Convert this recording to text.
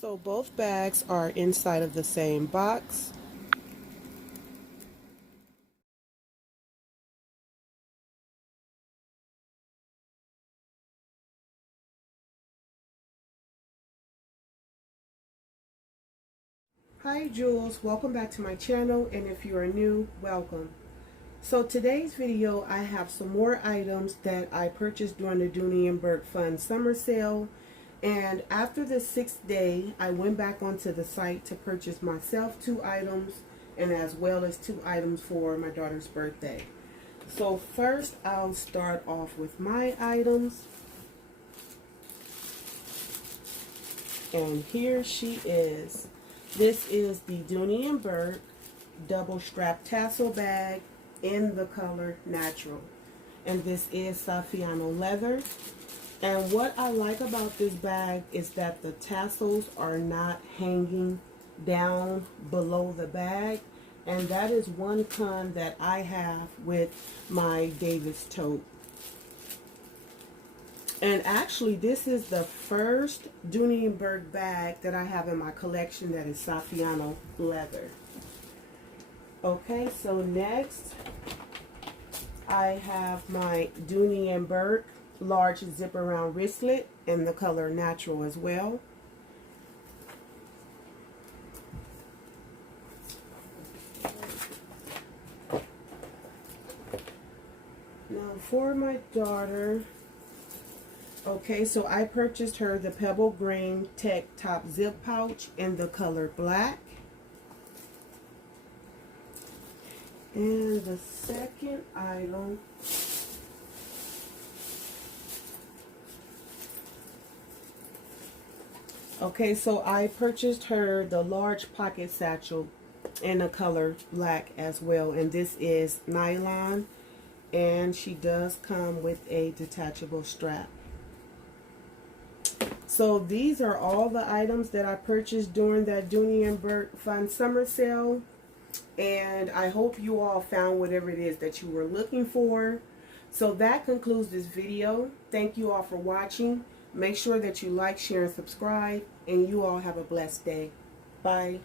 So both bags are inside of the same box. Hi Jules, welcome back to my channel, and if you are new, welcome. So today's video, I have some more items that I purchased during the Dooney Bourke Fun summer sale. And after the 6th day, I went back onto the site to purchase myself 2 items and as well as 2 items for my daughter's birthday. So first, I'll start off with my items. And here she is. This is the Dooney Bourke double strap tassel bag in the color natural. And this is Saffiano leather. And what I like about this bag is that the tassels are not hanging down below the bag. And that is one con that I have with my Davis tote. And actually, this is the first Dooney Bourke bag that I have in my collection that is Saffiano leather. Okay, so next I have my Dooney Bourke large zip around wristlet in the color natural as well. Now for my daughter, okay, so I purchased her the Pebble Green Tech Top Zip Pouch in the color black. And the second item okay, so I purchased her the large pocket satchel in the color black as well, and this is nylon, and she does come with a detachable strap. So these are all the items that I purchased during that Dooney Bourke Fun summer sale, and I hope you all found whatever it is that you were looking for. So that concludes this video. Thank you all for watching. Make sure that you like, share, and subscribe, and you all have a blessed day. Bye.